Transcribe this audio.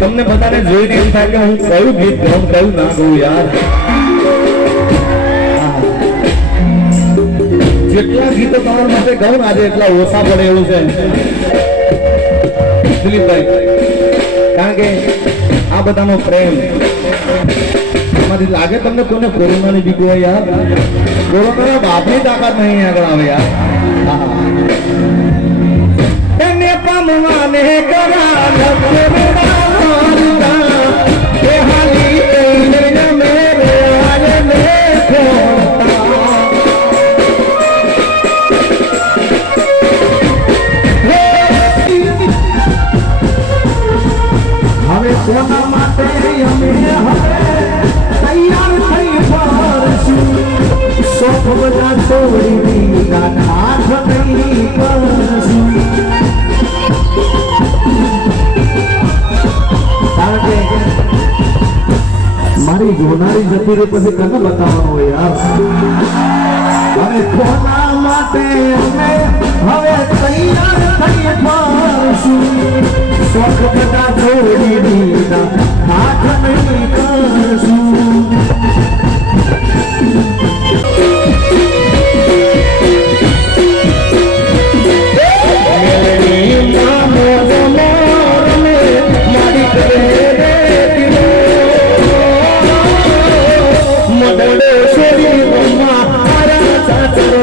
તમને બધાને જોઈને એમ થાય કે હું કયું ગીત ગાઉં કયું ના ગાઉં યાર. જેટલા ગીતો તમારા માટે ગાઉં આજે એટલા ઓછા પડે એવું છે દિલીપભાઈ, કારણ કે આ બધાનો પ્રેમ એમાંથી લાગે તમને કોને કોરોનાની બીક હોય યાર? કોરોનાના બાપની તાકાત નહીં આગળ આવે યાર. એને પામવાને કરા હવે કોના માટે અમે તૈયાર થઈ ફરશું, શોખ બધા છોડી હાથ નહીં કરશું. કારણ કે મારી જોનારી જતી રહી પછી કને બતાવવાનું હોય યાર. હવે કોના માટે અમે હવે તૈયાર થઈ ફરશું, શોખ બધા છોડી દીધા હાથ નહીં કરશું. મદડે શરીરમાં મારા સાસરો